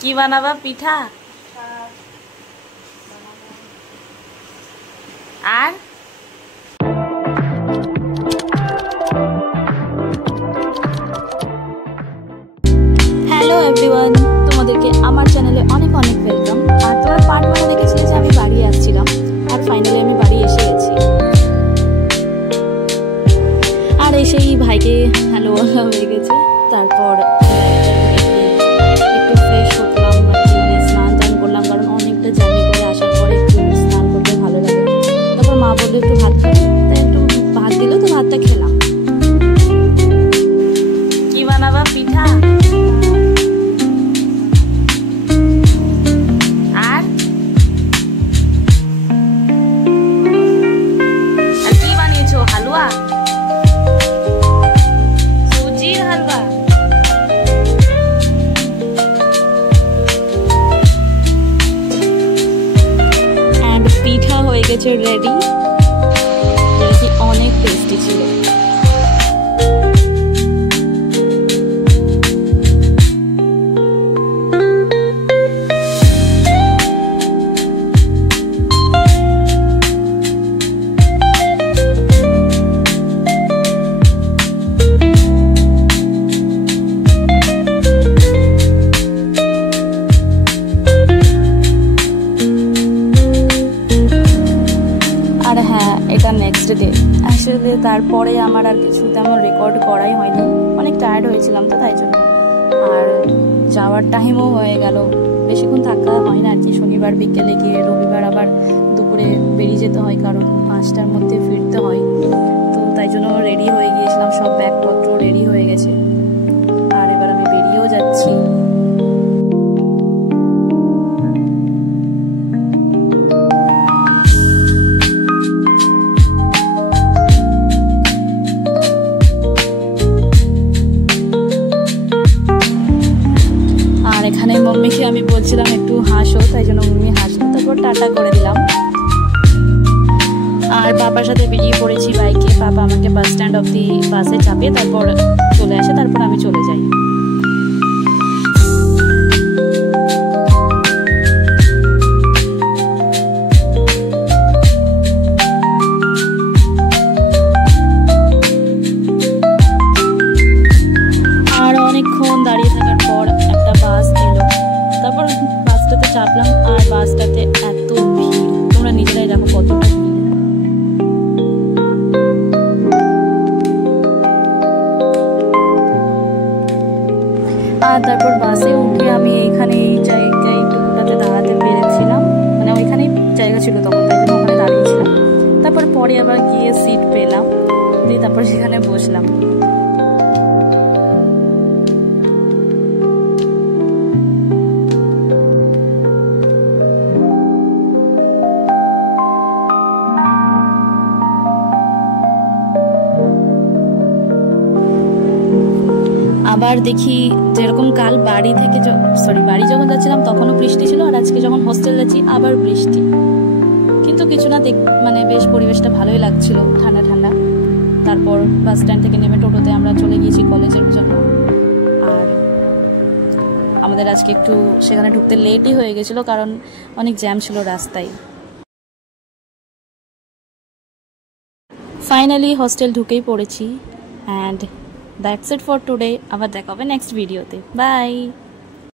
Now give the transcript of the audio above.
কি বানাবা পিঠা? আর hello everyone, তোমাদেরকে আমার চ্যানেলে অনেক অনেক ওয়েলকাম। আর তোমার পার্ট ওয়ানে দেখেছিলে যে আমি বাড়ি আসছিলাম, আর ফাইনালি আমি বাড়ি এসে গেছি। আর এসেই ভাইকে হ্যালো হয়ে গেছে। তারপর একটু ফ্রেশ হলাম, স্নান টান করলাম, কারণ অনেকটা জার্নি করে আসার পরে একটু স্নান করতে ভালো লাগে। তারপর মা বললো একটু ভাত খাই, তাই একটু ভাত দিল, তো ভাতটা খেলাম। কি বানাবা পিঠা? আর কি বানিয়েছো? হালুয়া, সুজির হালুয়া। এন্ড পিঠা হয়ে গেছে রেডি, অনেক টেস্টি ছিল। আর হ্যাঁ, এটা নেক্সট ডে। আসলে তারপরে আমার আর কিছু তেমন রেকর্ড করাই হয়নি, অনেক টায়ার্ড হয়েছিলাম তো তাই জন্য। আর যাওয়ার টাইমও হয়ে গেল, বেশিক্ষণ থাকা হয় না আর কি। শনিবার বিকেলে গিয়ে রবিবার আবার দুপুরে বেরিয়ে যেতে হয়, কারণ 5টার মধ্যে ফিরতে হয়। তো তাই জন্য রেডি হয়ে গিয়েছিলাম, সব ব্যাগপত্র রেডি হয়ে গেছে। আর এবার আমি বেরিয়েও যাচ্ছি। এখানে মম্মিকে আমি বলছিলাম একটু হাসো, তাই জন্য মম্মি হাসলো। তারপর টাটা করে দিলাম। আর পাপার সাথে বেরিয়ে পড়েছি বাইকে। পাপা আমাকে বাস স্ট্যান্ড অব্দি বাসে চাপিয়ে তারপর চলে আসে, তারপর আমি চলে যাই। আর অনেকক্ষণ দাঁড়িয়ে থাকার পর একটা বাস এলো, তারপর বাসটাতে চাপলাম। আর বাসটাতে এত ভিড়, তোমরা নিজেরাই দেখো কতটা ভিড়। আর তারপর বাসে উঠে আমি এইখানে এই জায়গায় টুকুটাতে দাঁড়াতে পেরেছিলাম, মানে ওইখানেই জায়গা ছিল তখন, তাই জন্য ওখানে দাঁড়িয়েছিলাম। তারপর পরে আবার গিয়ে সিট পেলাম, দিয়ে তারপর সেখানে বসলাম। আবার দেখি যেরকম কাল বাড়ি যখন যাচ্ছিলাম তখনও বৃষ্টি ছিল, আর আজকে যখন হোস্টেল যাচ্ছি আবার বৃষ্টি। কিন্তু কিছু না, মানে বেশ পরিবেশটা ভালোই লাগছিল, ঠান্ডা ঠান্ডা। তারপর বাস স্ট্যান্ড থেকে নেমে টোটোতে আমরা চলে গিয়েছি কলেজের জন্য। আর আমাদের আজকে একটু সেখানে ঢুকতে লেটই হয়ে গেছিলো, কারণ অনেক জ্যাম ছিল রাস্তায়। ফাইনালি হস্টেল ঢুকেই পড়েছি। And that's it for today. আবার দেখা হবে নেক্সট ভিডিওতে। বাই।